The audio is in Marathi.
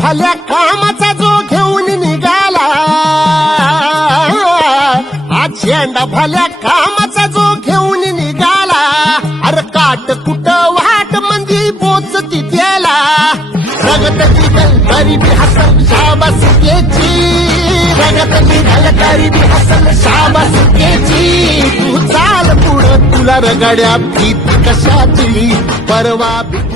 भल्या कामाचा जो घेऊन निघाला, हा झेंडा भल्या कामाचा जो घेऊन निघाला, अरे काट कुठं वाट मंदी पोचती त्याला, रगत निघल गरिबी हसल शाबासकीची, रगत निघल गरिबी हसल शाबासकीची, तू चाल पुढं तुला रगड्या भीती कशाची परवा भी